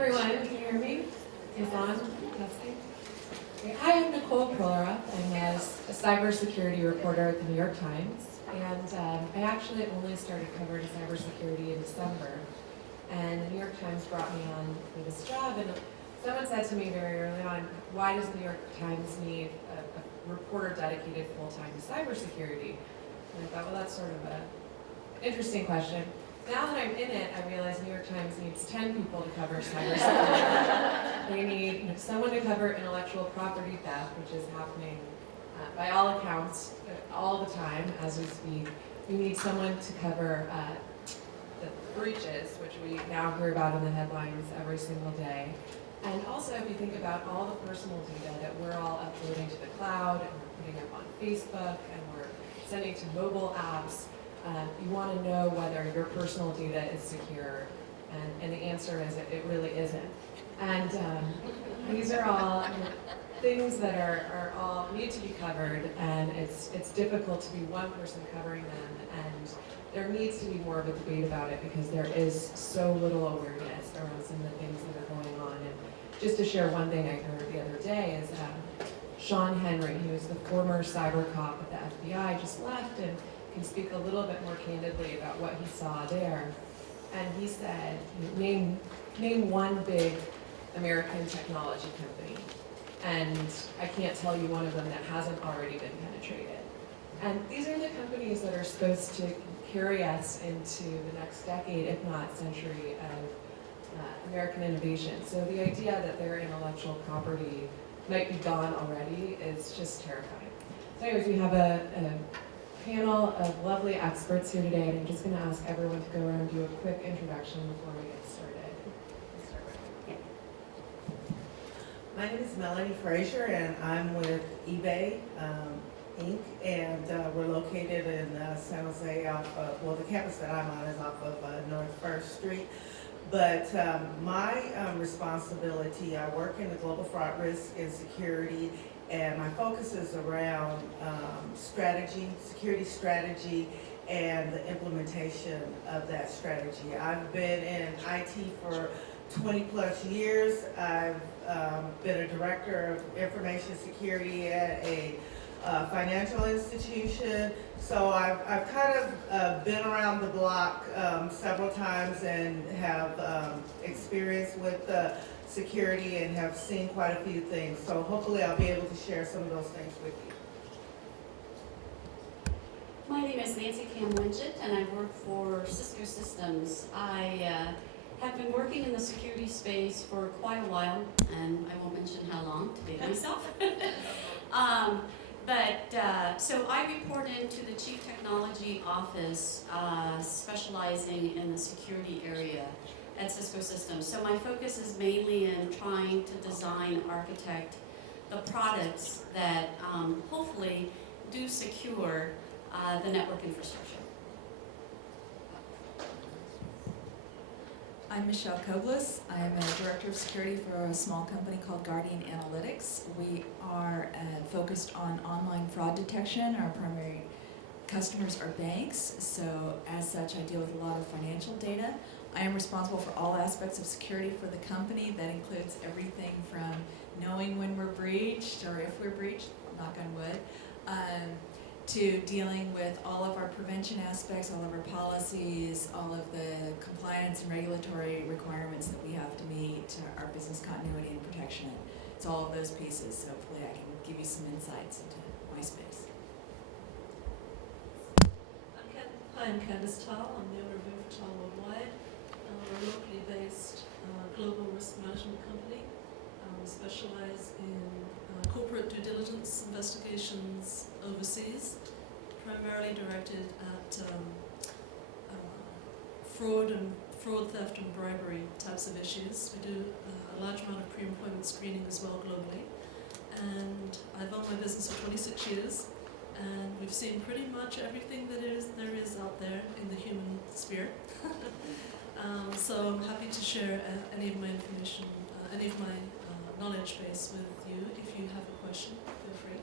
everyone. Can you hear me? Is on? Testing? Okay. Hi, I'm Nicole Perlroth. I'm a cybersecurity reporter at the New York Times. And I actually only started covering cybersecurity in December. And the New York Times brought me on for this job. And someone said to me very early on, why does the New York Times need a reporter dedicated full-time to cybersecurity? And I thought, well, that's sort of an interesting question. Now that I'm in it, I realize New York Times needs 10 people to cover cybersecurity. They need someone to cover intellectual property theft, which is happening by all accounts all the time as we speak. We need someone to cover the breaches, which we now hear about in the headlines every single day. And also, if you think about all the personal data that we're all uploading to the cloud, and we're putting up on Facebook, and we're sending to mobile apps, you want to know whether your personal data is secure, and the answer is it really isn't. And these are all things that are all need to be covered, and it's difficult to be one person covering them, and there needs to be more of a debate about it because there is so little awareness around some of the things that are going on. And just to share one thing I heard the other day is Sean Henry, who was the former cyber cop at the FBI, just left and can speak a little bit more candidly about what he saw there. And he said, name one big American technology company. And I can't tell you one of them that hasn't already been penetrated. And these are the companies that are supposed to carry us into the next decade, if not century, of American innovation. So the idea that their intellectual property might be gone already is just terrifying. So anyways, we have a panel of lovely experts here today, and I'm just going to ask everyone to go around and do a quick introduction before we get started. My name is Melanie Frasier, and I'm with eBay Inc., and we're located in San Jose off of, well, the campus that I'm on is off of North 1st Street. But my responsibility, I work in the global fraud risk and security, and my focus is around strategy, security strategy, and the implementation of that strategy. I've been in IT for 20 plus years. I've been a director of information security at a financial institution. So I've kind of been around the block several times and have experience with security and have seen quite a few things. So hopefully I'll be able to share some of those things with you. My name is Cam Winget, and I work for Cisco Systems. I have been working in the security space for quite a while, and I won't mention how long to date myself. So I report into the Chief Technology Office, specializing in the security area at Cisco Systems. So my focus is mainly in trying to design, architect the products that hopefully do secure the network infrastructure. I'm Michelle Koblis. I'm a director of security for a small company called Guardian Analytics. We are focused on online fraud detection. Our primary customers are banks, so as such I deal with a lot of financial data. I am responsible for all aspects of security for the company. That includes everything from knowing when we're breached, or if we're breached, knock on wood, to dealing with all of our prevention aspects, all of our policies, all of the compliance and regulatory requirements that we have to meet, our business continuity and protection. It's all of those pieces, so hopefully I can give you some insights into my space. Hi, I'm Candice Tal. I'm the owner of Infortal Worldwide. We're a locally based global risk management company. We specialize in corporate due diligence investigations overseas, primarily directed at fraud, theft, and bribery types of issues. We do a large amount of pre-employment screening as well globally. And I've owned my business for 26 years, and we've seen pretty much everything that there is out there in the human sphere. So I'm happy to share any of my information, any of my knowledge base with you. If you have a question, feel free.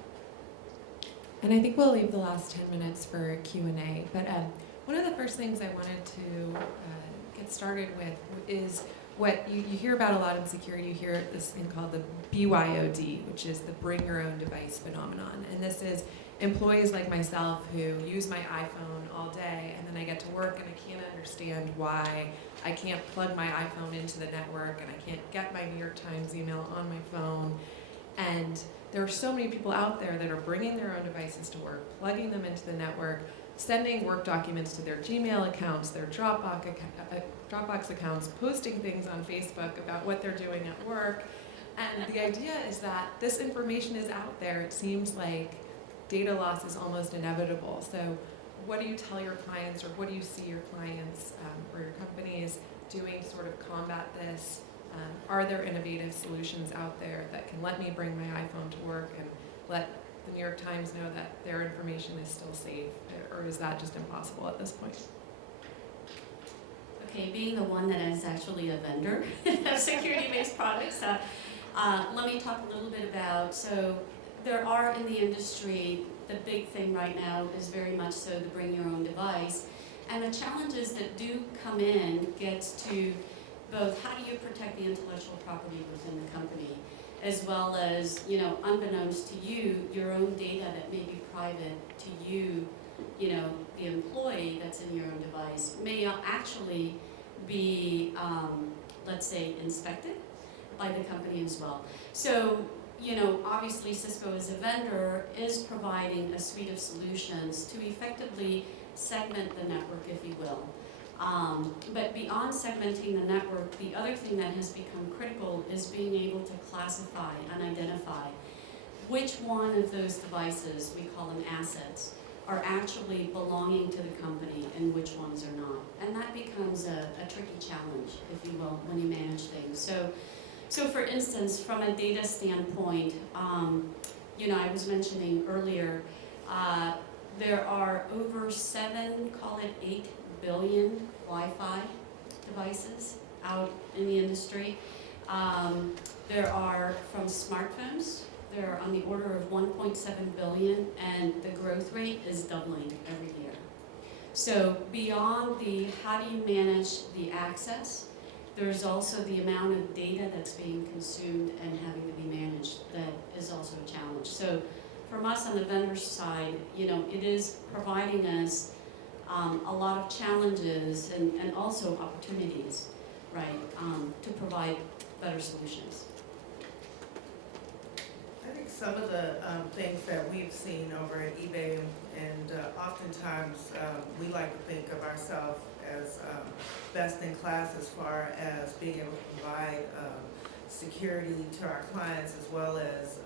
And I think we'll leave the last 10 minutes for Q&A. But one of the first things I wanted to get started with is what you hear about a lot in security, you hear this thing called the BYOD, which is the bring your own device phenomenon. And this is employees like myself who use my iPhone all day, and then I get to work and I can't understand why I can't plug my iPhone into the network and I can't get my New York Times email on my phone. And there are so many people out there that are bringing their own devices to work, plugging them into the network, sending work documents to their Gmail accounts, their Dropbox accounts, posting things on Facebook about what they're doing at work. And the idea is that this information is out there. It seems like data loss is almost inevitable. So what do you tell your clients, or what do you see your clients or your companies doing to sort of combat this? Are there innovative solutions out there that can let me bring my iPhone to work and let the New York Times know that their information is still safe? Or is that just impossible at this point? Okay, being the one that is actually a vendor of security-based products, let me talk a little bit about, so there are in the industry, the big thing right now is very much so the bring your own device. And the challenges that do come in gets to both how do you protect the intellectual property within the company, as well as, you know, unbeknownst to you, your own data that may be private to you, you know, the employee that's in your own device may actually be, let's say, inspected by the company as well. So, you know, obviously Cisco as a vendor is providing a suite of solutions to effectively segment the network, if you will. But beyond segmenting the network, the other thing that has become critical is being able to classify and identify which one of those devices, we call them assets, are actually belonging to the company and which ones are not. And that becomes a tricky challenge, if you will, when you manage things. So for instance, from a data standpoint, you know, I was mentioning earlier, there are over 8 billion Wi-Fi devices out in the industry. There are from smartphones, they're on the order of 1.7 billion, and the growth rate is doubling every year. So beyond the how do you manage the access, there's also the amount of data that's being consumed and having to be managed that is also a challenge. So from us on the vendor side, you know, it is providing us a lot of challenges and also opportunities, right, to provide better solutions. I think some of the things that we've seen over at eBay, and oftentimes we like to think of ourselves as best in class as far as being able to provide security to our clients as well as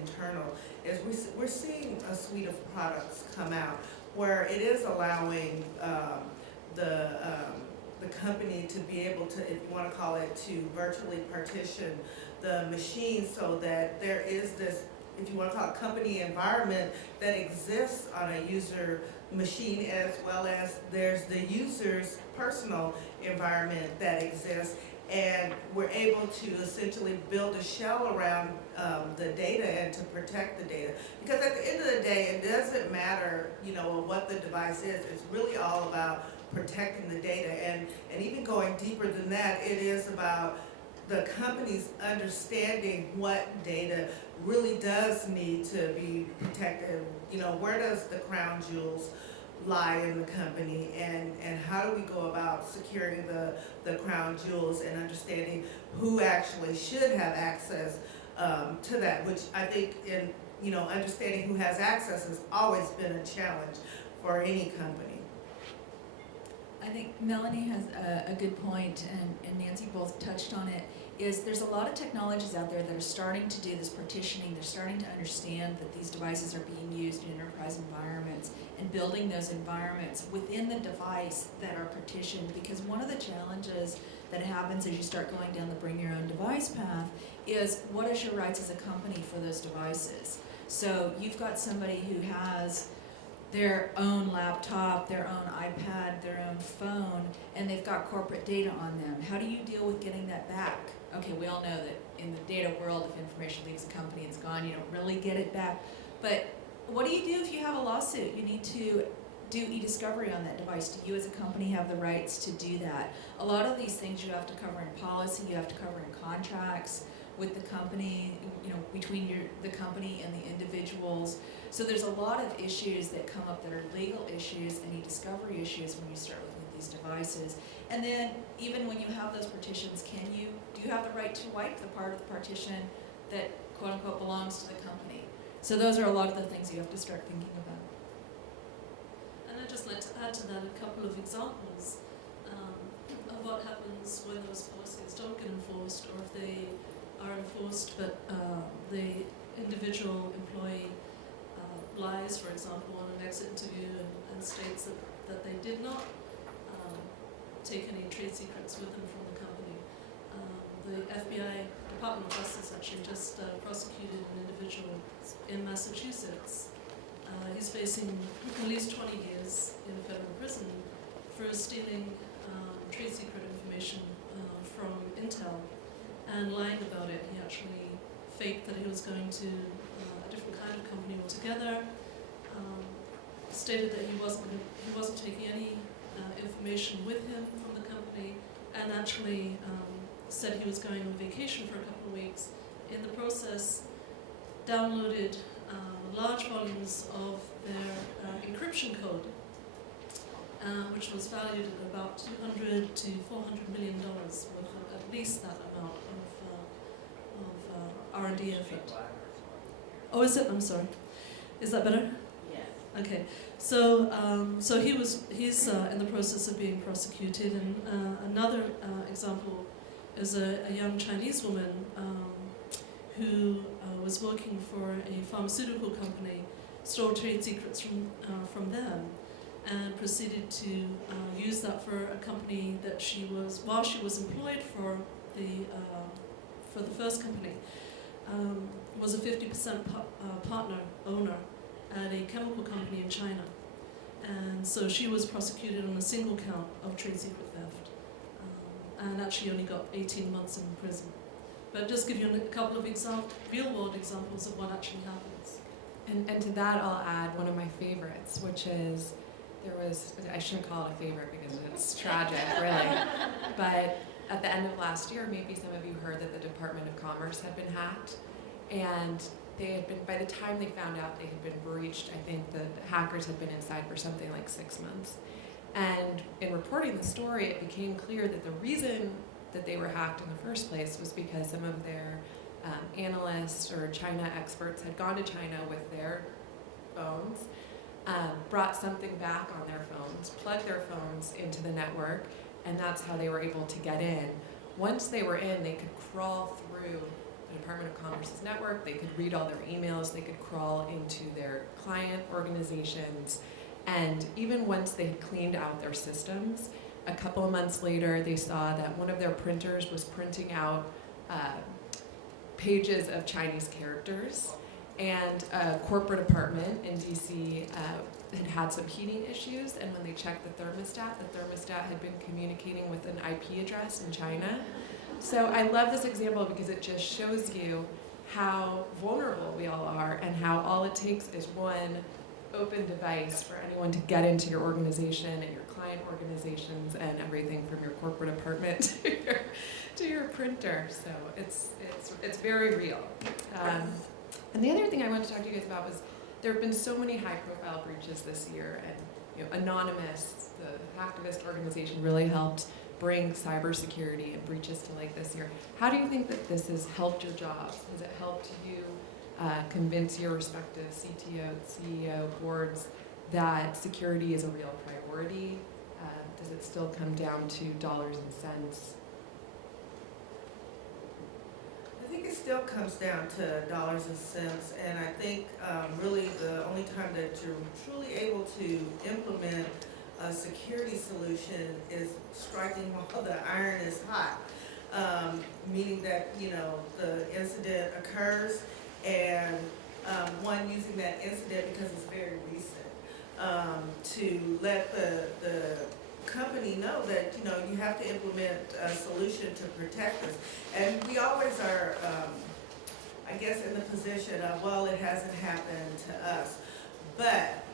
internal, is we're seeing a suite of products come out where it is allowing the company to be able to, if you want to call it, to virtually partition the machine so that there is this, if you want to call it, company environment that exists on a user machine, as well as there's the user's personal environment that exists. And we're able to essentially build a shell around the data and to protect the data. Because at the end of the day, it doesn't matter, you know, what the device is. It's really all about protecting the data. And even going deeper than that, it is about the company's understanding what data really does need to be protected. You know, where does the crown jewels lie in the company, and how do we go about securing the crown jewels and understanding who actually should have access to that, which I think in, you know, understanding who has access has always been a challenge for any company. I think Melanie has a good point, and Nancy both touched on it, is there's a lot of technologies out there that are starting to do this partitioning. They're starting to understand that these devices are being used in enterprise environments and building those environments within the device that are partitioned, because one of the challenges that happens as you start going down the bring your own device path is what is your rights as a company for those devices. So you've got somebody who has their own laptop, their own iPad, their own phone, and they've got corporate data on them. How do you deal with getting that back? Okay, we all know that in the data world, if information leaves the company, it's gone, you don't really get it back. But what do you do if you have a lawsuit? You need to do e-discovery on that device? Do you as a company have the rights to do that? A lot of these things you have to cover in policy, you have to cover in contracts with the company, between the company and the individuals. So there's a lot of issues that come up that are legal issues and e-discovery issues when you start looking at these devices. And then even when you have those partitions, do you have the right to wipe the part of the partition that quote unquote belongs to the company? So those are a lot of the things you have to start thinking about. And I'd just like to add to that a couple of examples of what happens when those policies don't get enforced, or if they are enforced but the individual employee lies, for example, on an exit interview and states that they did not take any trade secrets with them from the company. The FBI Department of Justice actually just prosecuted an individual in Massachusetts. He's facing at least 20 years in federal prison for stealing trade secret information from Intel and lying about it. He actually faked that he was going to a different kind of company altogether, stated that he wasn't taking any information with him from the company, and actually said he was going on vacation for a couple of weeks. In the process, downloaded large volumes of their encryption code, which was valued at about $200 to $400 million, worth of at least that amount of R&D effort. Oh, is it? I'm sorry. Is that better? Yes. Okay. So, he's in the process of being prosecuted, and another example is a young Chinese woman who was working for a pharmaceutical company, stole trade secrets from them, and proceeded to use that for a company that while she was employed for the first company, was a 50% partner owner at a chemical company in China. And so she was prosecuted on a single count of trade secret theft, and actually only got 18 months in prison. But just give you a couple of real-world examples of what actually happens. And to that, I'll add one of my favorites, which is I shouldn't call it a favorite because it's tragic, really. But at the end of last year, maybe some of you heard that the Department of Commerce had been hacked, and by the time they found out they had been breached, I think the hackers had been inside for something like 6 months. And in reporting the story, it became clear that the reason that they were hacked in the first place was because some of their analysts or China experts had gone to China with their phones, brought something back on their phones, plugged their phones into the network, and that's how they were able to get in. Once they were in, they could crawl through the Department of Commerce's network, they could read all their emails, they could crawl into their client organizations, and even once they had cleaned out their systems, a couple of months later they saw that one of their printers was printing out pages of Chinese characters, and a corporate apartment in DC had some heating issues, and when they checked the thermostat had been communicating with an IP address in China. So I love this example because it just shows you how vulnerable we all are, and how all it takes is one open device for anyone to get into your organization and your client organizations and everything from your corporate apartment to your printer. So it's very real. And the other thing I wanted to talk to you guys about was there have been so many high-profile breaches this year, and Anonymous, the hacktivist organization, really helped bring cybersecurity and breaches to light this year. How do you think that this has helped your jobs? Has it helped you convince your respective CTO, CEO, boards that security is a real priority? Does it still come down to dollars and cents? I think it still comes down to dollars and cents, and I think really the only time that you're truly able to implement a security solution is striking while the iron is hot, meaning that the incident occurs, and one using that incident because it's very recent to let the company know that you have to implement a solution to protect us. And we always are, I guess, in the position of, well, it hasn't happened to us. But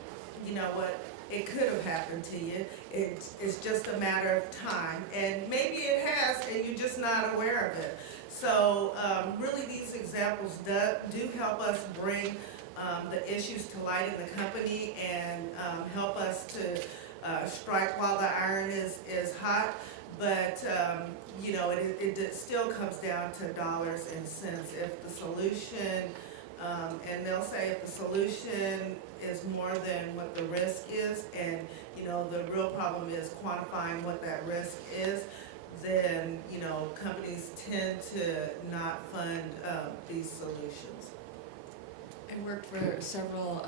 you know what it could have happened to you. It's just a matter of time, and maybe it has, and you're just not aware of it. So really, these examples do help us bring the issues to light in the company and help us to strike while the iron is hot. But you know, it still comes down to dollars and cents. If the solution, and they'll say if the solution is more than what the risk is, and you know, the real problem is quantifying what that risk is, then you know, companies tend to not fund these solutions. I worked for several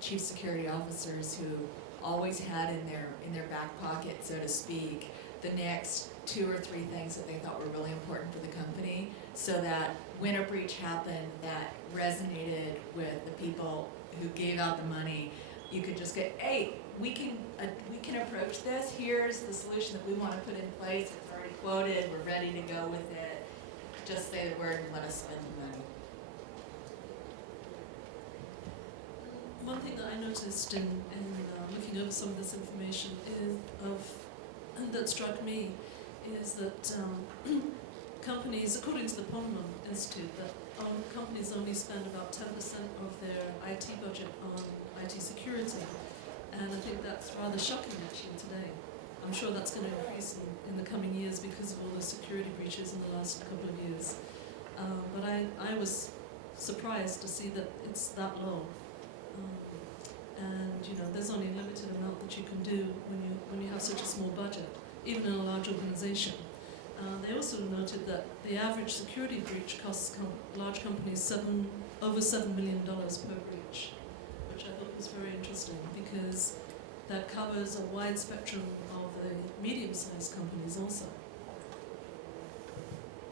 chief security officers who always had in their back pocket, so to speak, the next 2 or 3 things that they thought were really important for the company, so that when a breach happened that resonated with the people who gave out the money, you could just get, hey, we can approach this. Here's the solution that we want to put in place. It's already quoted. We're ready to go with it. Just say the word and let us spend the money. One thing that I noticed in looking over some of this information that struck me is that companies, according to the Ponemon Institute, that companies only spend about 10% of their IT budget on IT security, and I think that's rather shocking actually today. I'm sure that's going to increase in the coming years because of all the security breaches in the last couple of years. But I was surprised to see that it's that low. And you know, there's only a limited amount that you can do when you have such a small budget, even in a large organization. They also noted that the average security breach costs large companies over $7 million per breach, which I thought was very interesting because that covers a wide spectrum of the medium-sized companies also.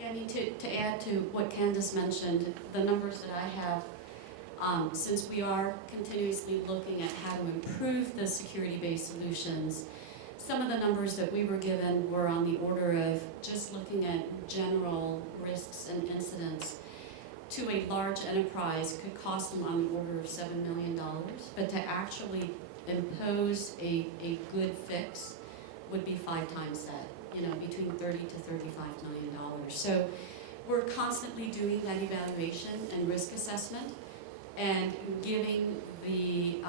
Yeah, I mean, to add to what Candice mentioned, the numbers that I have, since we are continuously looking at how to improve the security-based solutions, some of the numbers that we were given were on the order of just looking at general risks and incidents to a large enterprise could cost them on the order of $7 million, but to actually impose a good fix would be 5 times that, you know, between $30 to $35 million. So we're constantly doing that evaluation and risk assessment and giving the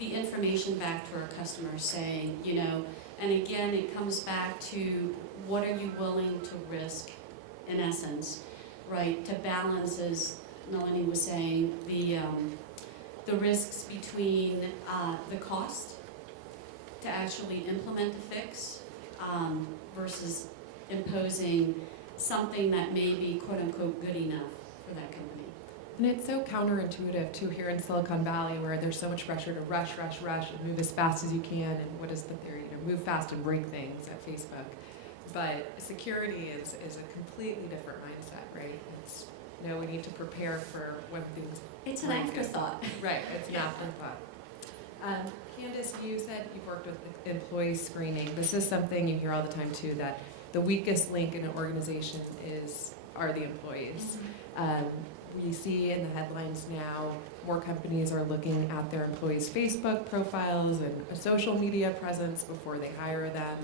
information back to our customers saying, you know, and again, it comes back to what are you willing to risk in essence, right, to balance, as Melanie was saying, the risks between the cost to actually implement the fix versus imposing something that may be quote unquote good enough for that company. And it's so counterintuitive too here in Silicon Valley, where there's so much pressure to rush and move as fast as you can, and what is the theory? You know, move fast and break things at Facebook. But security is a completely different mindset, right? It's, no, we need to prepare for when things. It's an afterthought. Right, it's an afterthought. Candice, you said you've worked with employee screening. This is something you hear all the time too, that the weakest link in an organization are the employees. We see in the headlines now, more companies are looking at their employees' Facebook profiles and a social media presence before they hire them.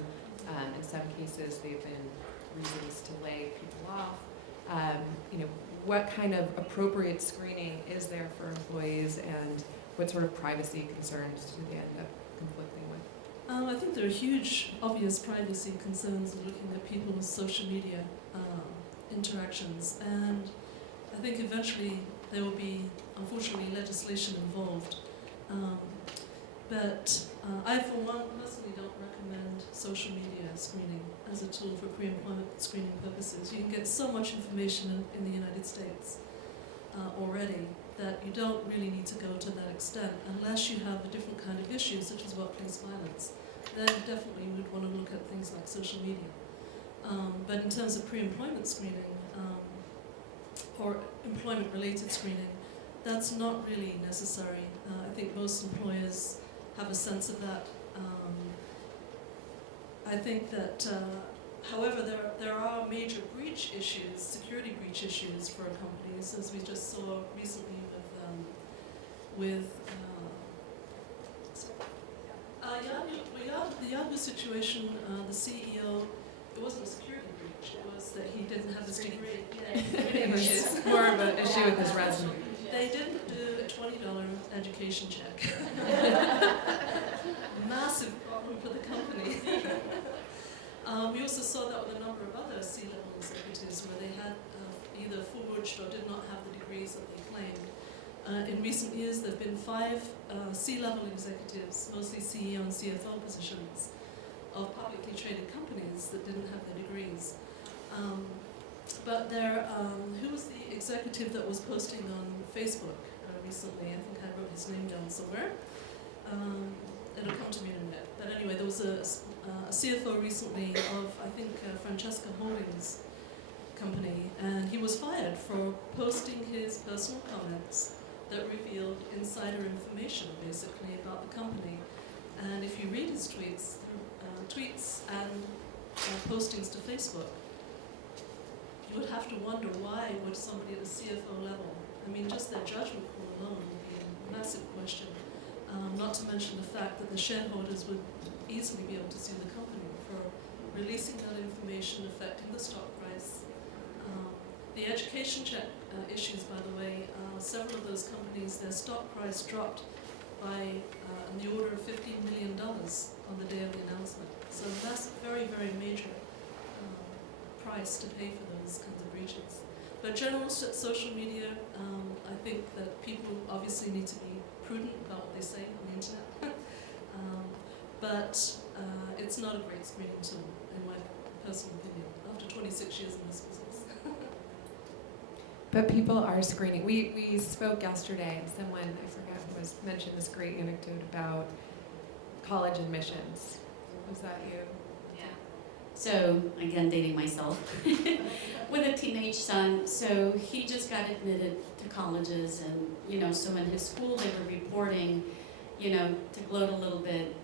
In some cases, they've been reasons to lay people off. You know, what kind of appropriate screening is there for employees, and what sort of privacy concerns do they end up conflicting with? I think there are huge, obvious privacy concerns of looking at people's social media interactions, and I think eventually there will be, unfortunately, legislation involved. But I, for one, personally don't recommend social media screening as a tool for pre-employment screening purposes. You can get so much information in the United States already that you don't really need to go to that extent unless you have a different kind of issue, such as workplace violence. Then definitely you would want to look at things like social media. But in terms of pre-employment screening, or employment-related screening, that's not really necessary. I think most employers have a sense of that. I think that, however, there are major breach issues, security breach issues for companies, as we just saw recently with Yahoo situation, the CEO, it wasn't a security breach, it was that he didn't have his degree. It was more of an issue with his resume. They didn't do a $20 education check. Massive problem for the company. We also saw that with a number of other C-level executives where they had either forged or did not have the degrees that they claimed. In recent years, there have been 5 C-level executives, mostly CEO and CFO positions, of publicly traded companies that didn't have the degrees. But there, who was the executive that was posting on Facebook recently? I think I wrote his name down somewhere. It'll come to me in a minute. But anyway, there was a CFO recently of, I think, Francesca Holdings company, and he was fired for posting his personal comments that revealed insider information, basically, about the company. And if you read his tweets and postings to Facebook, you would have to wonder why would somebody at a CFO level, I mean, just their judgment call alone would be a massive question. Not to mention the fact that the shareholders would easily be able to sue the company for releasing that information affecting the stock price. The education check issues, by the way, several of those companies, their stock price dropped by in the order of $15 million on the day of the announcement. So that's very, very major price to pay for those kinds of breaches. But general social media, I think that people obviously need to be prudent about what they say on the internet. But it's not a great screening tool, in my personal opinion, after 26 years in this business. But people are screening. We spoke yesterday, and someone, I forgot who was, mentioned this great anecdote about college admissions. Was that you? Yeah. So, again, dating myself, with a teenage son, so he just got admitted to colleges, and, so in his school they were reporting, to gloat a little bit,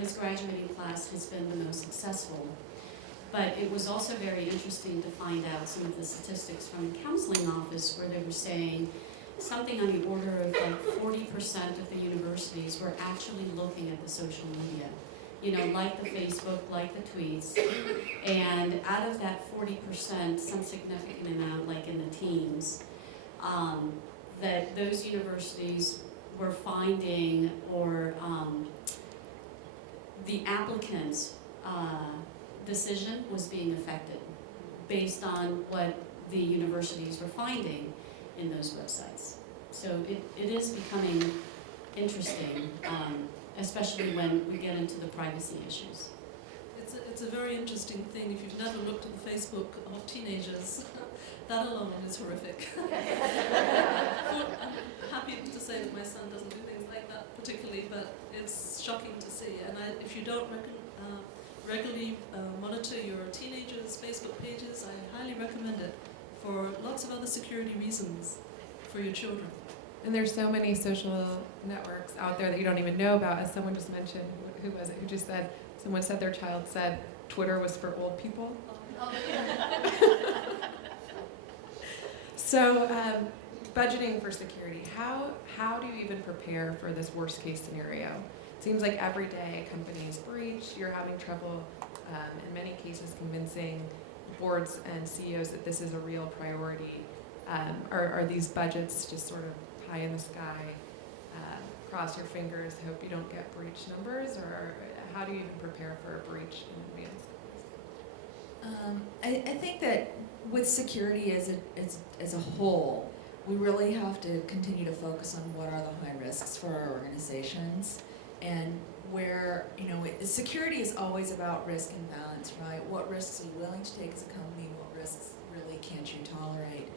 his graduating class has been the most successful. But it was also very interesting to find out some of the statistics from the counseling office where they were saying something on the order of like 40% of the universities were actually looking at the social media, like the Facebook, like the tweets. And out of that 40%, some significant amount, like in the teens, that those universities were finding, or the applicants' decision was being affected based on what the universities were finding in those websites. So it is becoming interesting, especially when we get into the privacy issues. It's a very interesting thing. If you've never looked at the Facebook of teenagers, that alone is horrific. I'm happy to say that my son doesn't do things like that particularly, but it's shocking to see. And if you don't regularly monitor your teenagers' Facebook pages, I highly recommend it for lots of other security reasons for your children. And there's so many social networks out there that you don't even know about. As someone just mentioned, who was it, who just said, someone said their child said Twitter was for old people. So budgeting for security, how do you even prepare for this worst case scenario? Seems like every day companies breach, you're having trouble, in many cases, convincing boards and CEOs that this is a real priority. Are these budgets just sort of pie in the sky, cross your fingers, hope you don't get breach numbers, or how do you even prepare for a breach in advance? I think that with security as a whole, we really have to continue to focus on what are the high risks for our organizations. And where, security is always about risk and balance, right? What risks are you willing to take as a company? What risks really can't you tolerate?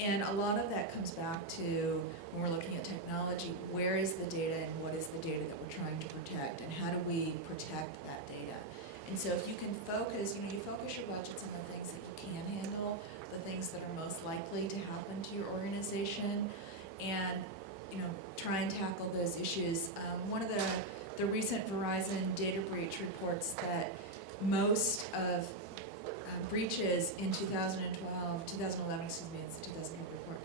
And a lot of that comes back to, when we're looking at technology, where is the data and what is the data that we're trying to protect, and how do we protect that data? And so if you can focus, you focus your budgets on the things that you can handle, the things that are most likely to happen to your organization, and try and tackle those issues. One of the recent Verizon data breach reports that most of breaches in 2011, excuse me, it's the 2008 report.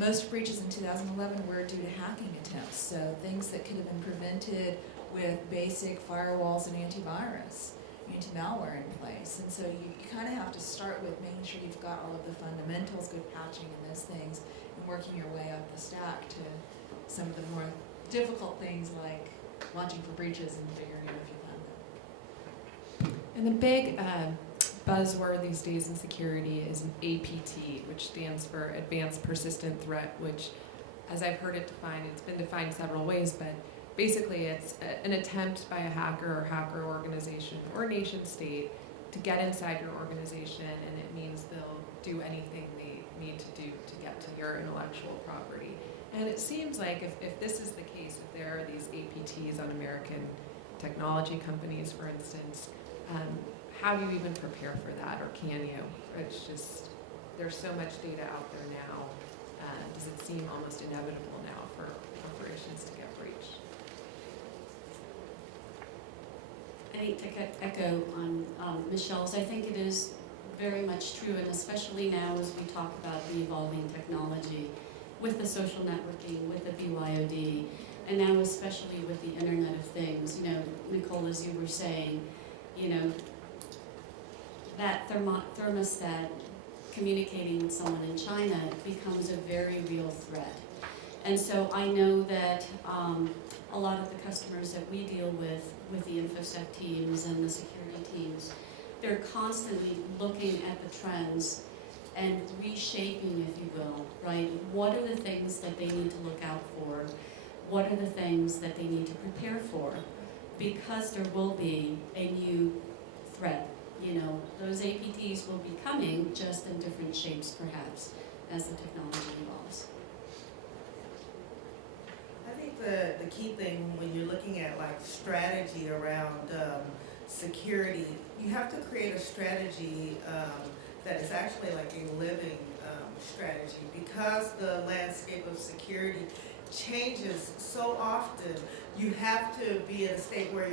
Most breaches in 2011 were due to hacking attempts, so things that could have been prevented with basic firewalls and antivirus, anti-malware in place. And so you kind of have to start with making sure you've got all of the fundamentals, good patching and those things, and working your way up the stack to some of the more difficult things like watching for breaches and figuring out if you found them. And the big buzzword these days in security is an APT, which stands for Advanced Persistent Threat, which, as I've heard it defined, it's been defined several ways, but basically it's an attempt by a hacker or hacker organization or nation state to get inside your organization, and it means they'll do anything they need to do to get to your intellectual property. And it seems like if this is the case, if there are these APTs on American technology companies, for instance, how do you even prepare for that, or can you? It's just, there's so much data out there now. Does it seem almost inevitable now for corporations to get breached? I think to echo on Michelle's, I think it is very much true, and especially now as we talk about the evolving technology with the social networking, with the BYOD, and now especially with the Internet of Things. You know, Nicole, as you were saying, you know, that thermostat communicating with someone in China becomes a very real threat. And so I know that a lot of the customers that we deal with the InfoSec teams and the security teams, they're constantly looking at the trends and reshaping, if you will, right? What are the things that they need to look out for? What are the things that they need to prepare for? Because there will be a new threat. You know, those APTs will be coming, just in different shapes perhaps, as the technology evolves. I think the key thing when you're looking at like strategy around security, you have to create a strategy that is actually like a living strategy, because the landscape of security changes so often. You have to be in a state where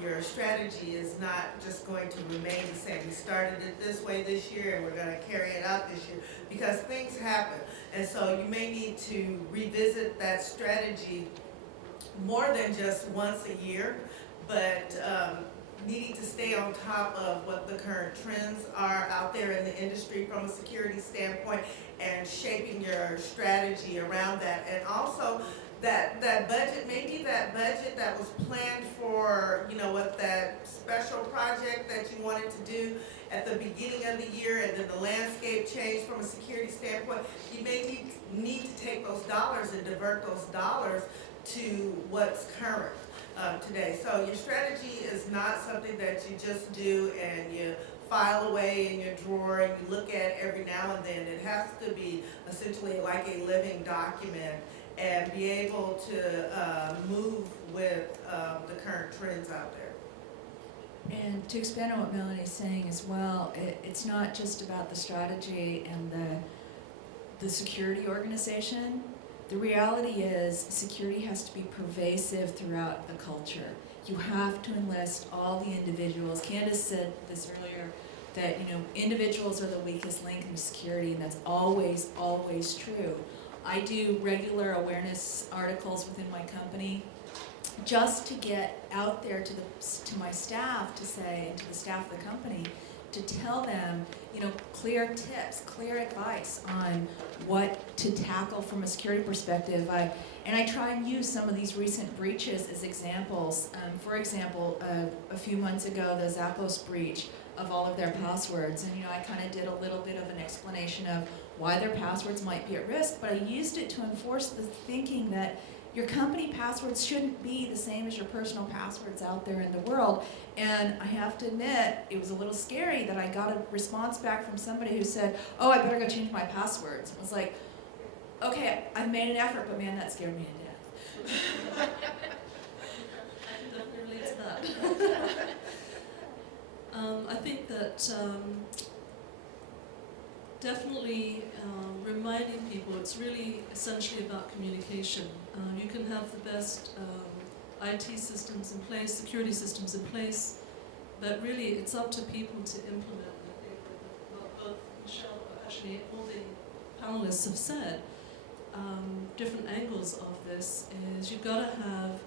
your strategy is not just going to remain the same. We started it this way this year and we're going to carry it out this year, because things happen. And so you may need to revisit that strategy more than just once a year, but needing to stay on top of what the current trends are out there in the industry from a security standpoint, and shaping your strategy around that. And also that budget, maybe that budget that was planned for, you know, what that special project that you wanted to do at the beginning of the year, and then the landscape changed from a security standpoint, you may need to take those dollars and divert those dollars to what's current today. So your strategy is not something that you just do and you file away in your drawer and you look at every now and then. It has to be essentially like a living document and be able to move with the current trends out there. And to expand on what Melanie's saying as well, it's not just about the strategy and the security organization. The reality is security has to be pervasive throughout the culture. You have to enlist all the individuals. Candice said this earlier, that, you know, individuals are the weakest link in security, and that's always, always true. I do regular awareness articles within my company just to get out there to my staff to say, and to the staff of the company, to tell them, you know, clear tips, clear advice on what to tackle from a security perspective. And I try and use some of these recent breaches as examples. For example, a few months ago, the Zappos breach of all of their passwords. And, you know, I kind of did a little bit of an explanation of why their passwords might be at risk, but I used it to enforce the thinking that your company passwords shouldn't be the same as your personal passwords out there in the world. And I have to admit, it was a little scary that I got a response back from somebody who said, oh, I better go change my passwords. I was like, okay, I've made an effort, but man, that scared me to death. I can definitely relate to that. I think that definitely reminding people it's really essentially about communication. You can have the best IT systems in place, security systems in place, but really it's up to people to implement. I think what both Michelle, actually all the panelists have said, different angles of this is you've got to have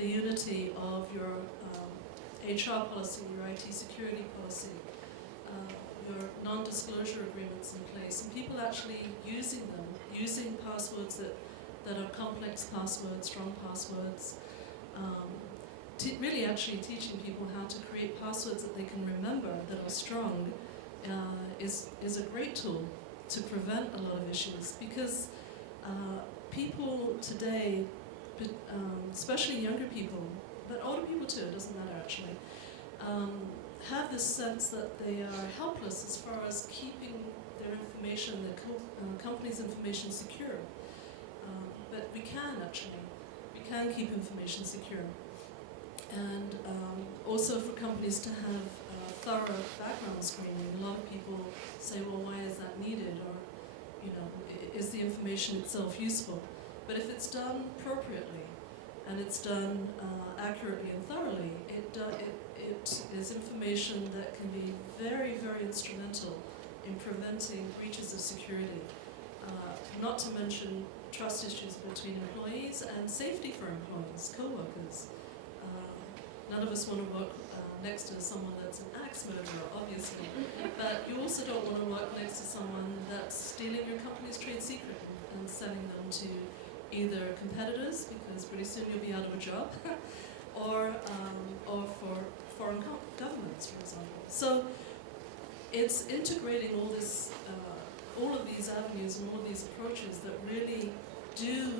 the unity of your HR policy, your IT security policy, your non-disclosure agreements in place, and people actually using them, using passwords that are complex passwords, strong passwords, really actually teaching people how to create passwords that they can remember that are strong is a great tool to prevent a lot of issues, because people today, especially younger people, but older people too, it doesn't matter actually, have this sense that they are helpless as far as keeping their information, the company's information secure. But we can actually. We can keep information secure. And also for companies to have thorough background screening. A lot of people say, well, why is that needed? Or, you know, is the information itself useful? But if it's done appropriately and it's done accurately and thoroughly, it is information that can be very, very instrumental in preventing breaches of security. Not to mention trust issues between employees and safety for employees, co-workers. None of us want to work next to someone that's an axe murderer, obviously, but you also don't want to work next to someone that's stealing your company's trade secret and selling them to either competitors, because pretty soon you'll be out of a job, or for foreign governments, for example. So it's integrating all of these avenues and all of these approaches that really do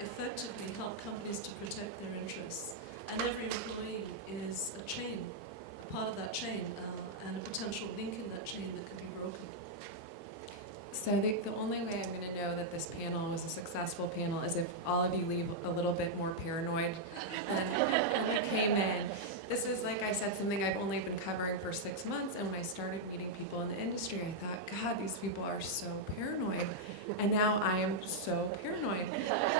effectively help companies to protect their interests. And every employee is a chain, a part of that chain, and a potential link in that chain that can be broken. So I think the only way I'm going to know that this panel was a successful panel is if all of you leave a little bit more paranoid than when you came in. This is, like I said, something I've only been covering for 6 months, and when I started meeting people in the industry, I thought, God, these people are so paranoid. And now I am so paranoid.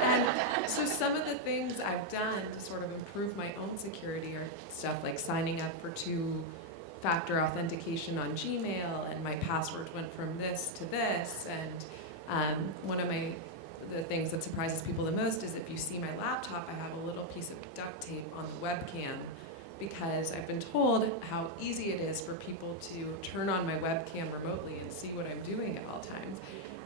And so some of the things I've done to sort of improve my own security are stuff like signing up for 2-factor authentication on Gmail, and my password went from this to this. And one of the things that surprises people the most is if you see my laptop, I have a little piece of duct tape on the webcam, because I've been told how easy it is for people to turn on my webcam remotely and see what I'm doing at all times.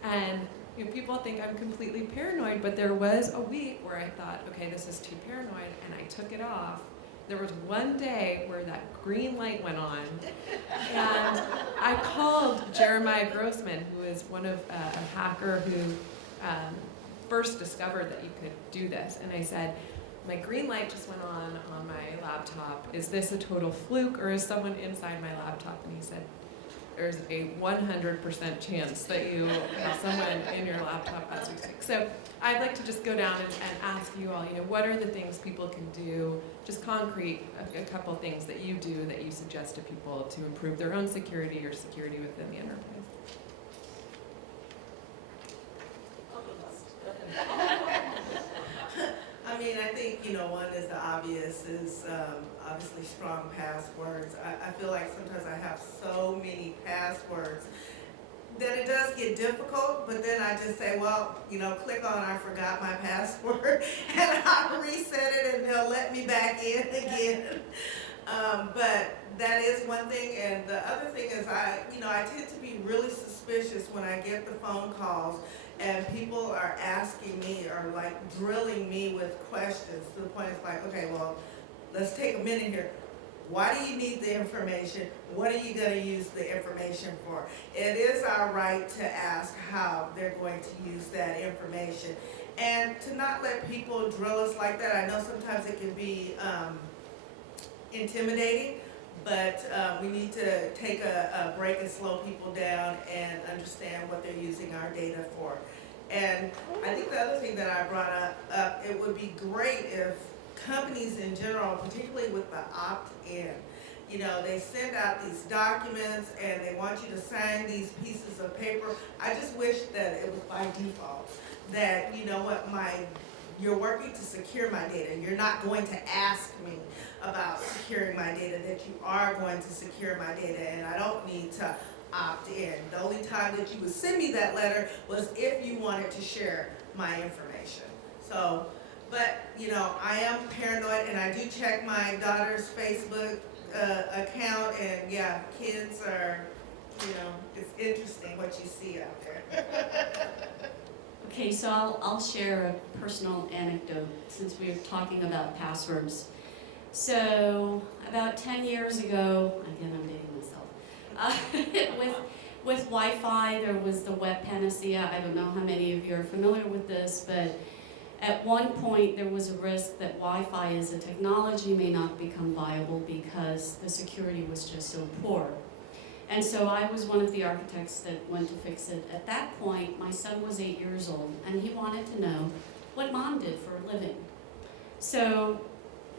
And you know, people think I'm completely paranoid, but there was a week where I thought, okay, this is too paranoid, and I took it off. There was one day where that green light went on, and I called Jeremiah Grossman, who is one of a hacker who first discovered that you could do this, and I said, my green light just went on my laptop. Is this a total fluke, or is someone inside my laptop? And he said, there's a 100% chance that you have someone in your laptop as we speak. So I'd like to just go down and ask you all, what are the things people can do, just concrete, a couple things that you do that you suggest to people to improve their own security or security within the enterprise? I mean, I think, one is the obvious is obviously strong passwords. I feel like sometimes I have so many passwords that it does get difficult, but then I just say, well, click on I forgot my password, and I'll reset it and they'll let me back in again. But that is one thing, and the other thing is I tend to be really suspicious when I get the phone calls and people are asking me or like drilling me with questions to the point it's like, okay, well, let's take a minute here. Why do you need the information? What are you going to use the information for? It is our right to ask how they're going to use that information, and to not let people drill us like that. I know sometimes it can be intimidating, but we need to take a break and slow people down and understand what they're using our data for. And I think the other thing that I brought up, it would be great if companies in general, particularly with the opt-in, they send out these documents and they want you to sign these pieces of paper. I just wish that it was by default, that, you're working to secure my data. You're not going to ask me about securing my data, that you are going to secure my data, and I don't need to opt in. The only time that you would send me that letter was if you wanted to share my information. So But, I am paranoid, and I do check my daughter's Facebook account, and yeah, kids are, it's interesting what you see out there. Okay, so I'll share a personal anecdote since we were talking about passwords. So about 10 years ago, again I'm dating myself, with Wi-Fi there was the web panacea. I don't know how many of you are familiar with this, but at one point there was a risk that Wi-Fi as a technology may not become viable because the security was just so poor. And so I was one of the architects that went to fix it. At that point, my son was 8 years old, and he wanted to know what mom did for a living. So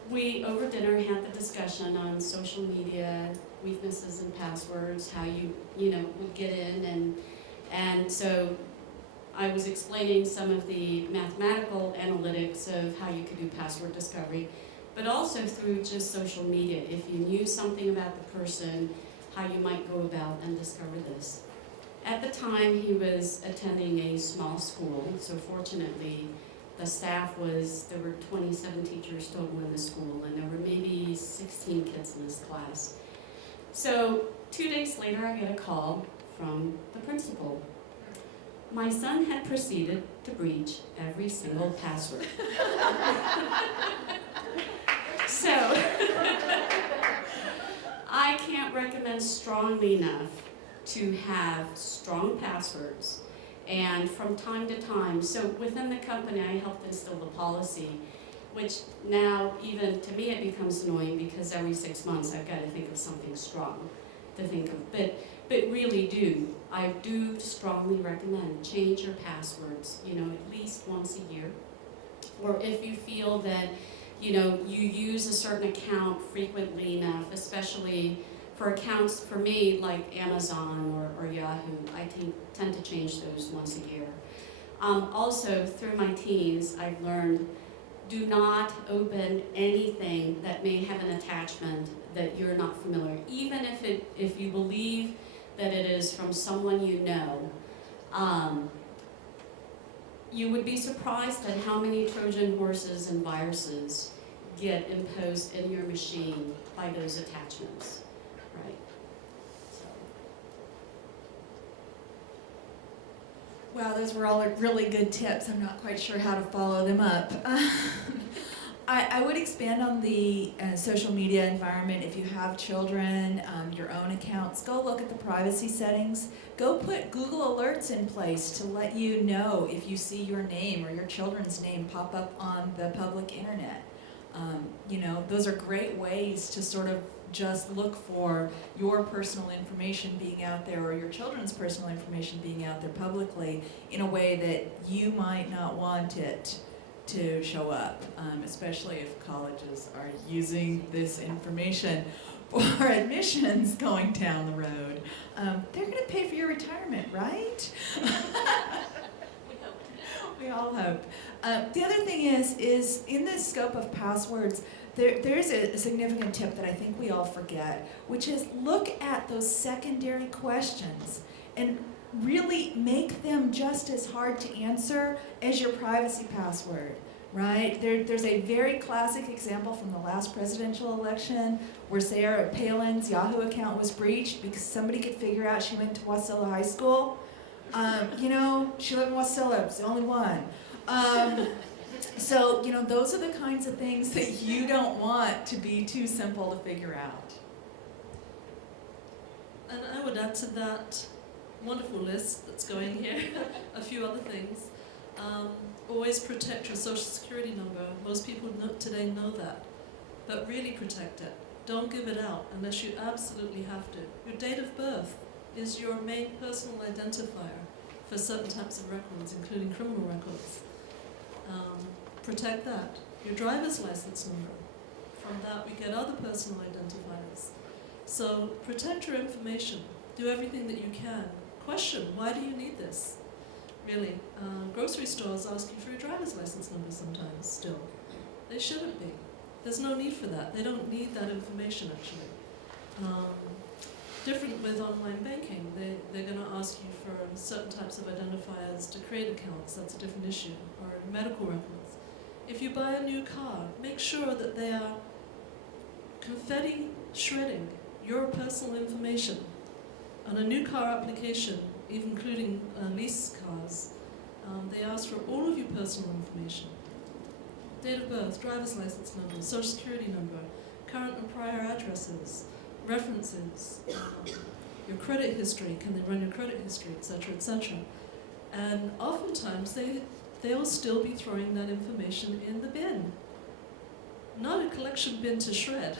we, over dinner, had the discussion on social media, weaknesses and passwords, how you would get in, and so I was explaining some of the mathematical analytics of how you could do password discovery, but also through just social media. If you knew something about the person, how you might go about and discover this. At the time, he was attending a small school, so fortunately, the staff there were 27 teachers total in the school, and there were maybe 16 kids in this class. So 2 days later, I get a call from the principal. My son had proceeded to breach every single password. So, I can't recommend strongly enough to have strong passwords, and from time to time, so within the company I helped instill the policy, which now even to me it becomes annoying because every 6 months I've got to think of something strong to think of, but really I do strongly recommend change your passwords, at least once a year, or if you feel that you use a certain account frequently enough, especially for accounts, for me, like Amazon or Yahoo, I tend to change those once a year. Also, through my teens, I've learned, do not open anything that may have an attachment that you're not familiar, even if you believe that it is from someone you know. You would be surprised at how many Trojan horses and viruses get imposed in your machine by those attachments, right? So. Wow, those were all really good tips. I'm not quite sure how to follow them up. I would expand on the social media environment. If you have children, your own accounts, go look at the privacy settings. Go put Google Alerts in place to let you know if you see your name or your children's name pop up on the public internet. Those are great ways to sort of just look for your personal information being out there or your children's personal information being out there publicly in a way that you might not want it to show up, especially if colleges are using this information for admissions going down the road. They're going to pay for your retirement, right? We all hope. The other thing is in the scope of passwords, there's a significant tip that I think we all forget, which is look at those secondary questions and really make them just as hard to answer as your privacy password, right? There's a very classic example from the last presidential election where Sarah Palin's Yahoo account was breached because somebody could figure out she went to Wasilla High School. She lived in Wasilla, it's the only one. So, those are the kinds of things that you don't want to be too simple to figure out. And I would add to that wonderful list that's going here a few other things. Always protect your social security number. Most people today know that, but really protect it. Don't give it out unless you absolutely have to. Your date of birth is your main personal identifier for certain types of records, including criminal records. Protect that. Your driver's license number. From that we get other personal identifiers. So protect your information. Do everything that you can. Question, why do you need this? Really, grocery stores ask you for your driver's license number sometimes still. They shouldn't be. There's no need for that. They don't need that information actually. Different with online banking. They're going to ask you for certain types of identifiers to create accounts. That's a different issue. Or medical records. If you buy a new car, make sure that they are confetti shredding your personal information. On a new car application, even including lease cars, they ask for all of your personal information. Date of birth, driver's license number, social security number, current and prior addresses, references, your credit history, can they run your credit history, etc., etc. And oftentimes they'll still be throwing that information in the bin. Not a collection bin to shred.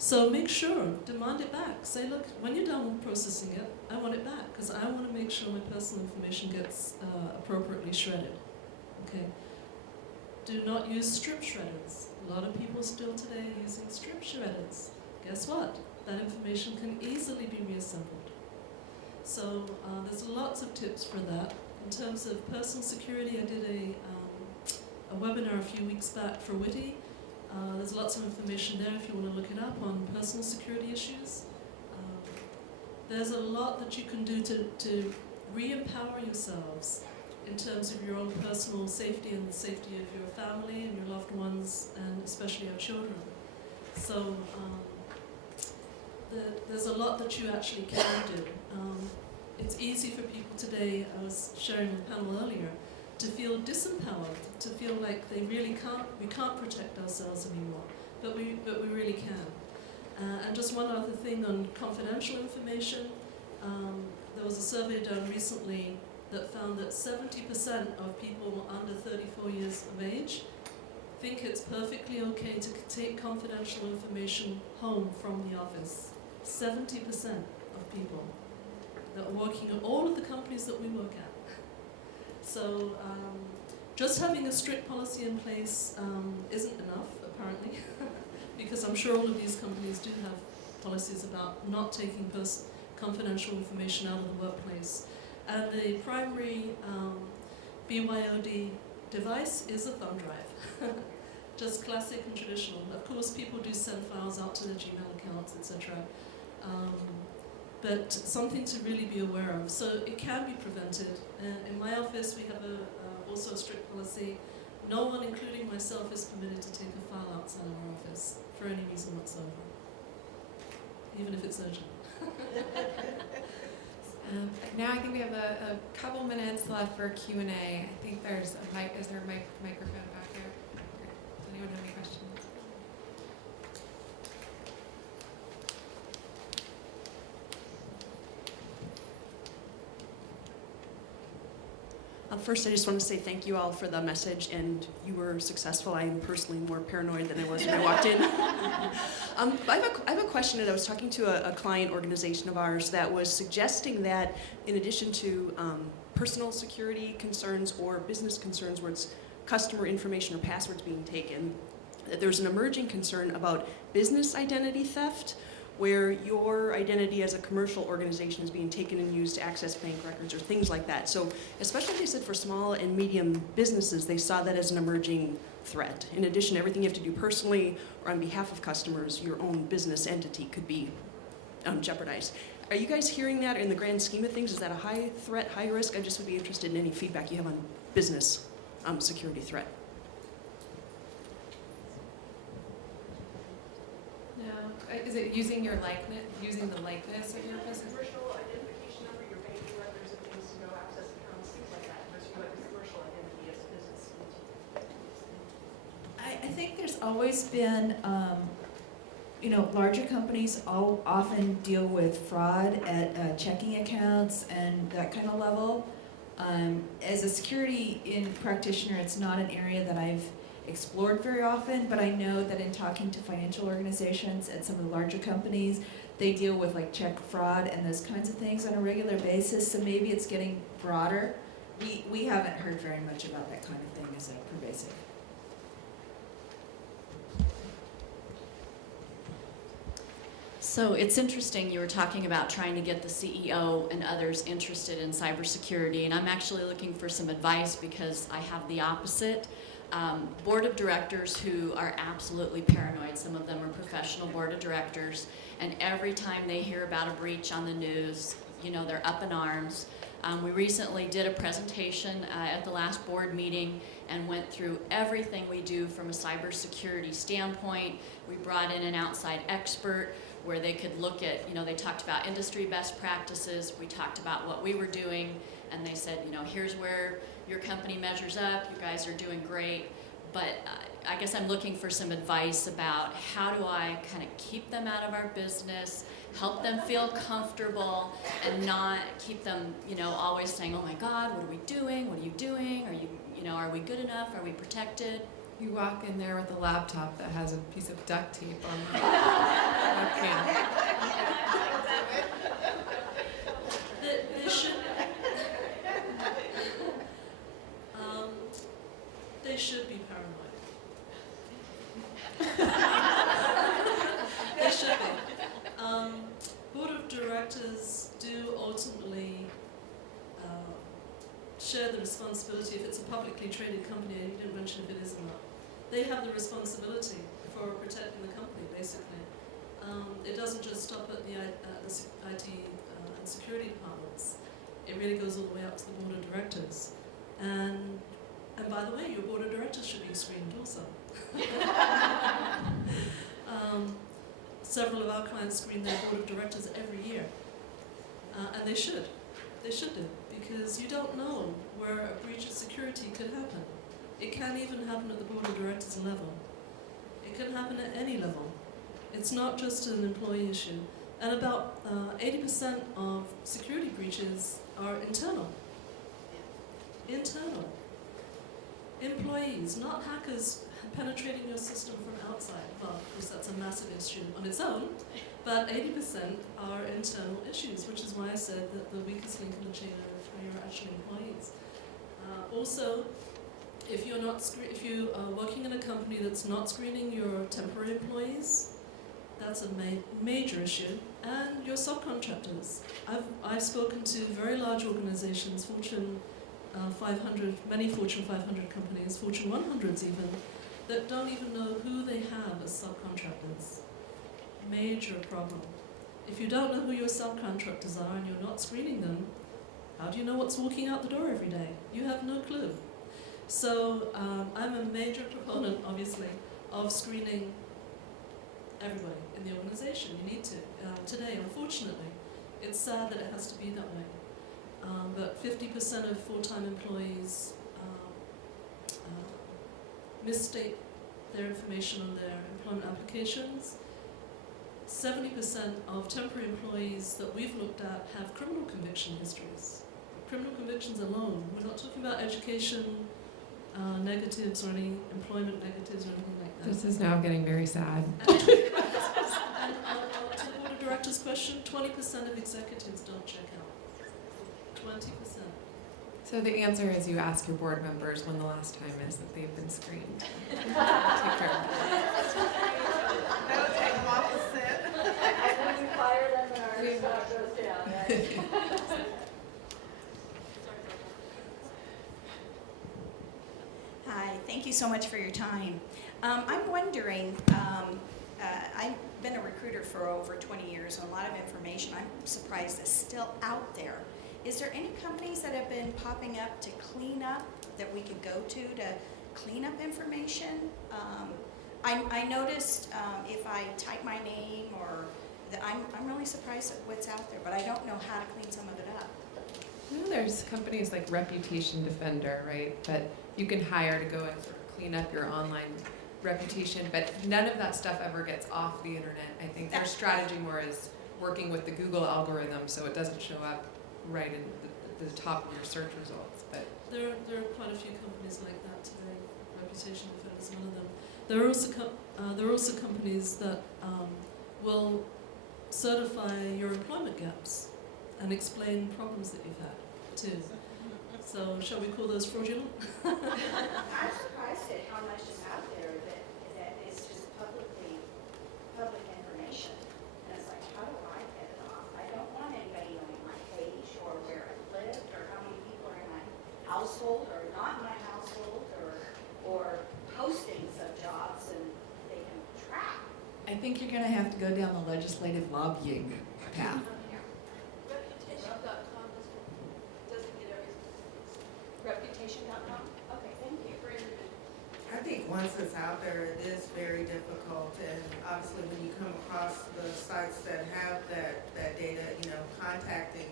So make sure, demand it back. Say, look, when you're done with processing it, I want it back, because I want to make sure my personal information gets appropriately shredded. Okay. Do not use strip shredders. A lot of people still today are using strip shredders. Guess what? That information can easily be reassembled. So there's lots of tips for that. In terms of personal security, I did a webinar a few weeks back for WITI. There's lots of information there if you want to look it up on personal security issues. There's a lot that you can do to re-empower yourselves in terms of your own personal safety and the safety of your family and your loved ones, and especially your children. So there's a lot that you actually can do. It's easy for people today, I was sharing in the panel earlier, to feel disempowered, to feel like we can't protect ourselves anymore, but we really can. And just one other thing on confidential information, there was a survey done recently that found that 70% of people under 34 years of age think it's perfectly okay to take confidential information home from the office. 70% of people that are working at all of the companies that we work at. So just having a strict policy in place isn't enough, apparently, because I'm sure all of these companies do have policies about not taking confidential information out of the workplace. And the primary BYOD device is a thumb drive, just classic and traditional. Of course, people do send files out to their Gmail accounts, etc. But something to really be aware of. So it can be prevented. In my office, we have also a strict policy. No one, including myself, is permitted to take a file outside of our office for any reason whatsoever, even if it's urgent. Now I think we have a couple minutes left for Q&A. I think there's a mic. Is there a microphone back there? Does anyone have any questions? First, I just want to say thank you all for the message, and you were successful. I am personally more paranoid than I was when I walked in. I have a question, and I was talking to a client organization of ours that was suggesting that in addition to personal security concerns or business concerns where it's customer information or passwords being taken, that there's an emerging concern about business identity theft, where your identity as a commercial organization is being taken and used to access bank records or things like that. So especially, they said, for small and medium businesses, they saw that as an emerging threat. In addition to everything you have to do personally or on behalf of customers, your own business entity could be jeopardized. Are you guys hearing that in the grand scheme of things? Is that a high threat, high risk? I just would be interested in any feedback you have on business security threat. Is it using your likeness, using the likeness of your business? Commercial identification number, your banking records and things to go access accounts, things like that. There's your commercial identity as a business. I think there's always been, larger companies often deal with fraud at checking accounts and that kind of level. As a security practitioner, it's not an area that I've explored very often, but I know that in talking to financial organizations at some of the larger companies, they deal with like check fraud and those kinds of things on a regular basis, so maybe it's getting broader. We haven't heard very much about that kind of thing as a pervasive. So it's interesting, you were talking about trying to get the CEO and others interested in cybersecurity, and I'm actually looking for some advice because I have the opposite. Board of directors who are absolutely paranoid. Some of them are professional board of directors, and every time they hear about a breach on the news, they're up in arms. We recently did a presentation at the last board meeting, and went through everything we do from a cybersecurity standpoint. We brought in an outside expert where they could look at, they talked about industry best practices, we talked about what we were doing, and they said, here's where your company measures up, you guys are doing great, but I guess I'm looking for some advice about how do I kind of keep them out of our business, help them feel comfortable, and not keep them, always saying, oh my God, what are we doing? What are you doing? Are you, are we good enough? Are we protected? You walk in there with a laptop that has a piece of duct tape on the webcam. They should. They should be paranoid. They should be. Board of directors do ultimately share the responsibility. If it's a publicly traded company, and you didn't mention if it is or not, they have the responsibility for protecting the company, basically. It doesn't just stop at the IT and security departments. It really goes all the way up to the board of directors. And by the way, your board of directors should be screened also. Several of our clients screen their board of directors every year. And they should. They should do. Because you don't know where a breach of security could happen. It can even happen at the board of directors level. It can happen at any level. It's not just an employee issue. And about 80% of security breaches are internal. Internal. Employees, not hackers penetrating your system from outside. Well, of course, that's a massive issue on its own, but 80% are internal issues, which is why I said that the weakest link in the chain are your actual employees. Also, if you are working in a company that's not screening your temporary employees, that's a major issue, and your subcontractors. I've spoken to very large organizations, Fortune 500, many Fortune 500 companies, Fortune 100s even, that don't even know who they have as subcontractors. Major problem. If you don't know who your subcontractors are and you're not screening them, how do you know what's walking out the door every day? You have no clue. So I'm a major proponent, obviously, of screening everybody in the organization. You need to. Today, unfortunately, it's sad that it has to be that way. But 50% of full-time employees misstate their information on their employment applications. 70% of temporary employees that we've looked at have criminal conviction histories. Criminal convictions alone. We're not talking about education negatives or any employment negatives or anything like that. This is now getting very sad. And to the board of directors question, 20% of executives don't check out. 20%. So the answer is you ask your board members when the last time is that they've been screened. Take care of That'll take them off the set. And when we fire them and our stock goes down, right? Hi, thank you so much for your time. I'm wondering, I've been a recruiter for over 20 years, and a lot of information I'm surprised is still out there. Is there any companies that have been popping up to clean up, that we could go to clean up information? I noticed if I type my name I'm really surprised at what's out there, but I don't know how to clean some of it up. There's companies like Reputation Defender, right? That you can hire to go and sort of clean up your online reputation, but none of that stuff ever gets off the internet. I think their strategy more is working with the Google algorithm so it doesn't show up right in the top of your search results. But There are quite a few companies like that today. Reputation Defender is one of them. There are also companies that will certify your employment gaps and explain problems that you've had too. So shall we call those fraudulent? I'm surprised at how much is out there that is just public information. And it's like, how do I get it off? I don't want anybody knowing my age or where I lived or how many people are in my household or not in my household or postings of jobs and they can track. I think you're going to have to go down the legislative lobbying path. Reputation.com doesn't get everything. Reputation.com? Okay, thank you. For think once it's out there, it is very difficult, and obviously when you come across the sites that have that data, contacting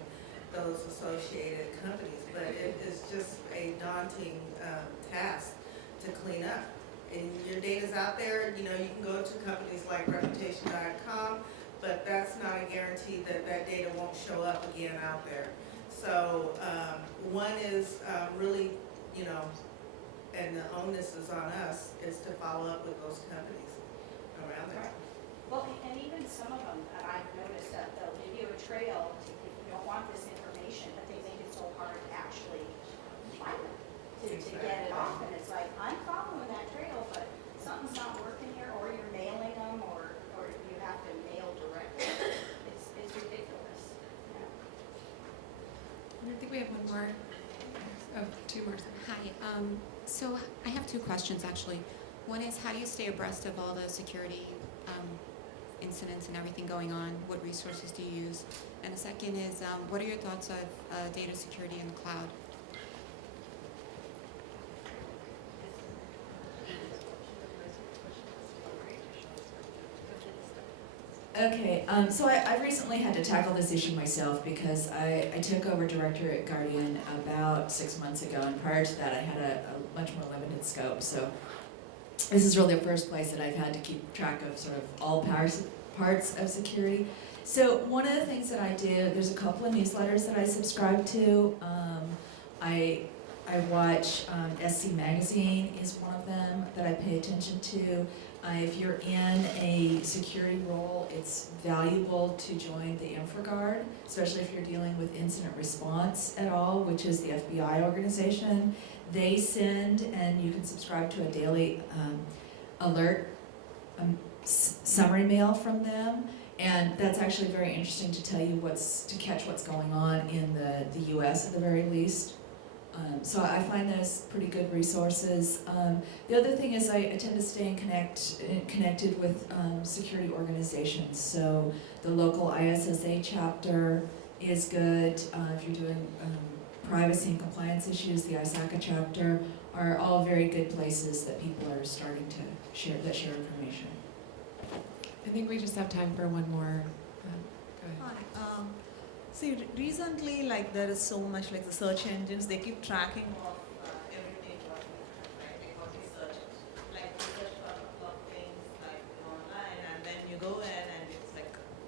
those associated companies, but it is just a daunting task to clean up. And your data's out there, you can go to companies like reputation.com, but that's not a guarantee that data won't show up again out there. So one is really, and the onus is on us, is to follow up with those companies around there. Well, and even some of them, I've noticed that they'll give you a trail if you don't want this information, but they make it so hard to actually find it, to get it off. And it's like, I'm following that trail, but something's not working here, or you're mailing them, or you have to mail directly. It's ridiculous. Yeah. I think we have one more. Oh, two more. Hi. So I have two questions actually. One is, how do you stay abreast of all the security incidents and everything going on? What resources do you use? And the second is, what are your thoughts of data security in the cloud? Okay, so I've recently had to tackle this issue myself because I took over director at Guardian about 6 months ago, and prior to that I had a much more limited scope. So this is really the first place that I've had to keep track of sort of all parts of security. So one of the things that I do, there's a couple of newsletters that I subscribe to. I watch SC Magazine is one of them that I pay attention to. If you're in a security role, it's valuable to join the InfraGard, especially if you're dealing with incident response at all, which is the FBI organization. They send, and you can subscribe to a daily alert summary mail from them, and that's actually very interesting to tell you catch what's going on in the U.S. at the very least. So I find those pretty good resources. The other thing is I tend to stay connected with security organizations. So the local ISSA chapter is good. If you're doing privacy and compliance issues, the ISACA chapter are all very good places that people are starting to share information. I think we just have time for one more. Go ahead. Hi. See, recently, there is so much, the search engines, they keep tracking of everything what you have, right? What you search. You search for a couple of things, online, and then you go in, and it's,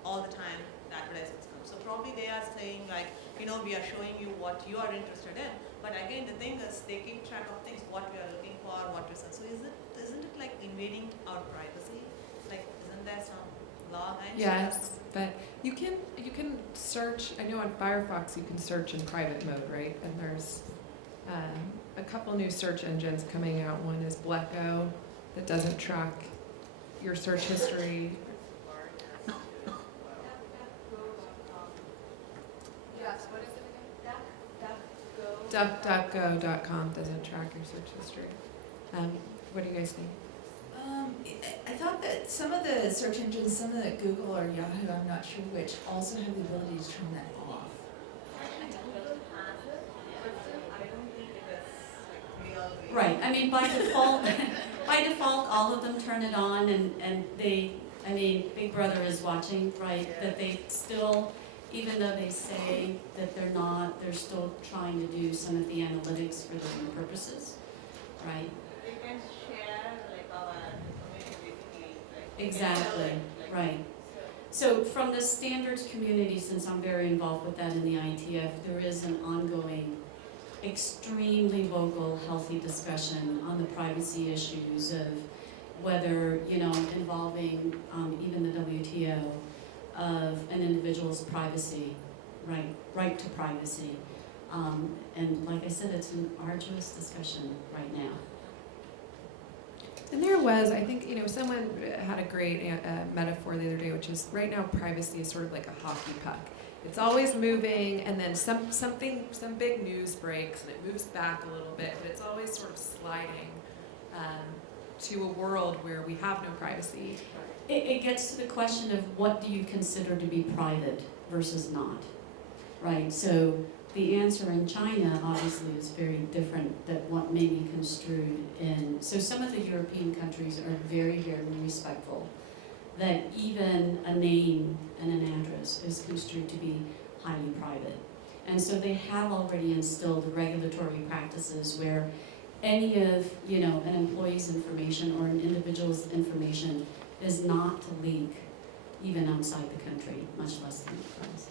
all the time, the advertisements come. So probably they are saying, we are showing you what you are interested in, but again, the thing is, they keep track of things, what we are looking for, what we search. So isn't it invading our privacy? Isn't there some law against that? Yes, but you can search. I know on Firefox you can search in private mode, right? And there's a couple new search engines coming out. One is Blacko that doesn't track your search history. Yes, what is it again? DuckDuckGo.com doesn't track your search history. What do you guys think? I thought that some of the search engines, some of the Google or Yahoo, I'm not sure which, also have the ability to turn that off. Right, I mean, by default, all of them turn it on, and Big Brother is watching, right? That they still, even though they say that they're not, they're still trying to do some of the analytics for their own purposes, right? They can share our information basically. Exactly, right. So from the standards community, since I'm very involved with that in the ITF, there is an ongoing, extremely vocal, healthy discussion on the privacy issues of whether, involving even the WTO, of an individual's privacy, right to privacy. And like I said, it's an arduous discussion right now. And there was, I think, someone had a great metaphor the other day, which is right now privacy is sort of like a hockey puck. It's always moving, and then some big news breaks, and it moves back a little bit, but it's always sort of sliding to a world where we have no privacy. It gets to the question of what do you consider to be private versus not, right? So the answer in China obviously is very different than what may be construed in, so some of the European countries are very, very respectful that even a name and an address is construed to be highly private. And so they have already instilled regulatory practices where any of, an employee's information or an individual's information is not to leak even outside the country, much less the enterprise.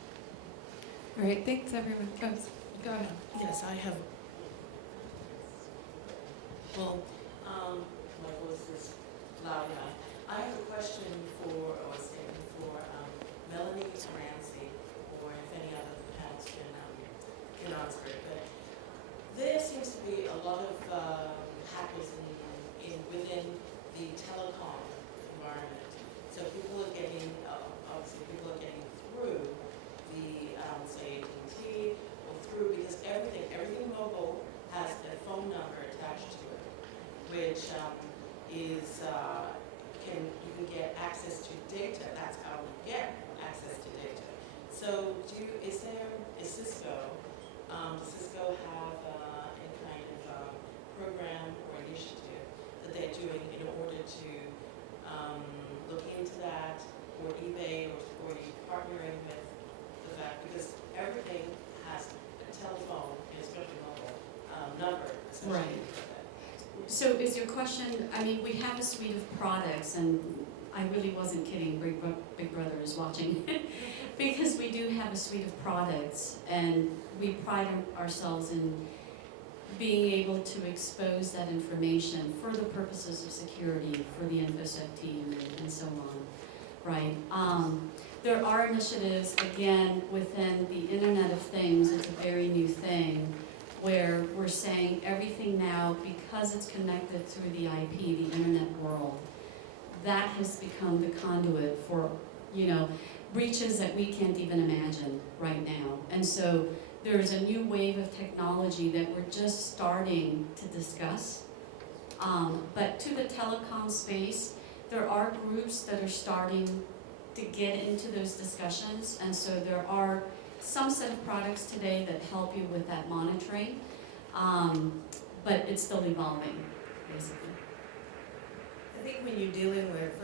All right, thanks everyone. Oh, go ahead. Yes, I have. Well, my voice is loud enough. I have a question or a statement for Melanie Frasier, or if any other panels can answer it. But there seems to be a lot of hackers within the telecom environment. So people are getting, obviously people are getting through the, say, AT&T, or through, because everything mobile has a phone number attached to it, which is, you can get access to data. That's how you get access to data. So is Cisco, does Cisco have any kind of program or initiative that they're doing in order to look into that, or eBay, or you partnering with the fact, because everything has a telephone, especially mobile, number associated Right. with it. So is your question, we have a suite of products, and I really wasn't kidding, Big Brother is watching, because we do have a suite of products, and we pride ourselves in being able to expose that information for the purposes of security, for the InfoSec team, and so on, right? There are initiatives, again, within the Internet of Things, it's a very new thing, where we're saying everything now, because it's connected through the IP, the internet world, that has become the conduit for, breaches that we can't even imagine right now. And so there's a new wave of technology that we're just starting to discuss. But to the telecom space, there are groups that are starting to get into those discussions, and so there are some set of products today that help you with that monitoring, but it's still evolving, basically. I think when you're dealing with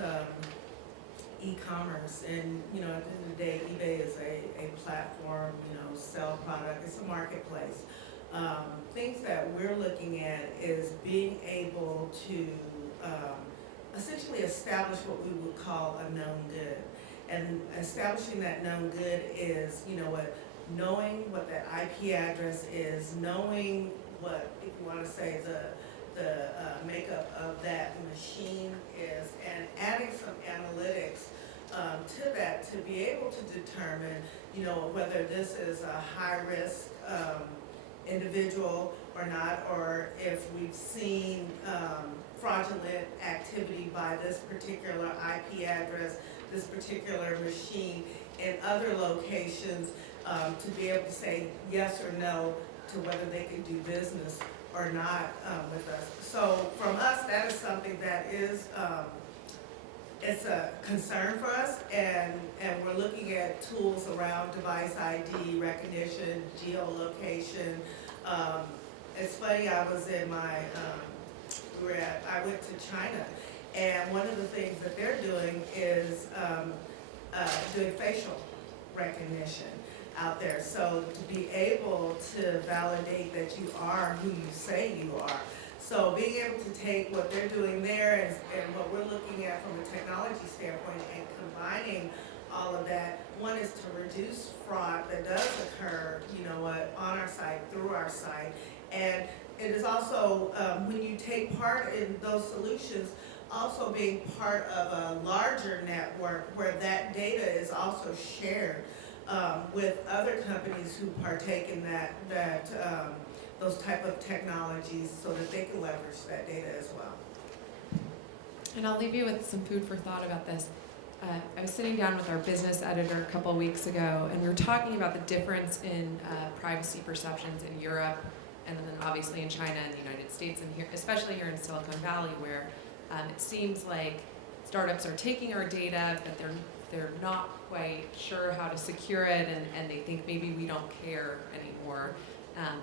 e-commerce, and at the end of the day, eBay is a platform, sell product, it's a marketplace. Things that we're looking at is being able to essentially establish what we would call a known good. And establishing that known good is, knowing what that IP address is, knowing what, if you want to say, the makeup of that machine is, and adding some analytics to that to be able to determine, whether this is a high-risk individual or not, or if we've seen fraudulent activity by this particular IP address, this particular machine in other locations, to be able to say yes or no to whether they can do business or not with us. So from us, that is something that is, it's a concern for us, and we're looking at tools around device ID, recognition, geolocation. It's funny, I was in I went to China, and one of the things that they're doing is doing facial recognition out there. So to be able to validate that you are who you say you are. So being able to take what they're doing there and what we're looking at from a technology standpoint and combining all of that, one is to reduce fraud that does occur, on our site, through our site. And it is also, when you take part in those solutions, also being part of a larger network where that data is also shared with other companies who partake in those type of technologies, so that they can leverage that data as well. And I'll leave you with some food for thought about this. I was sitting down with our business editor a couple weeks ago, and we were talking about the difference in privacy perceptions in Europe, and then obviously in China and the United States, and here, especially here in Silicon Valley, where it seems like startups are taking our data, but they're they're not quite sure how to secure it, and they think maybe we don't care anymore.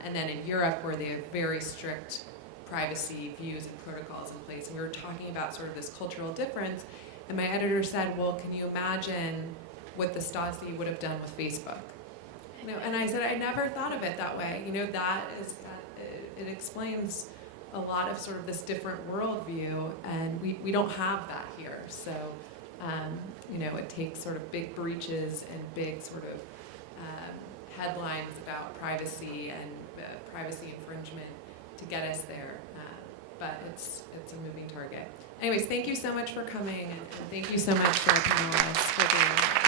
And then in Europe, where they have very strict privacy views and protocols in place, and we were talking about sort of this cultural difference, and my editor said, well, can you imagine what the Stasi would have done with Facebook? You know, and I said, I never thought of it that way. You know, that is, it explains a lot of sort of this different worldview, and we don't have that here. So, you know, it takes sort of big breaches and big sort of headlines about privacy and privacy infringement to get us there. But it's a moving target. Anyways, thank you so much for coming, and thank you so much for our panelists for being here.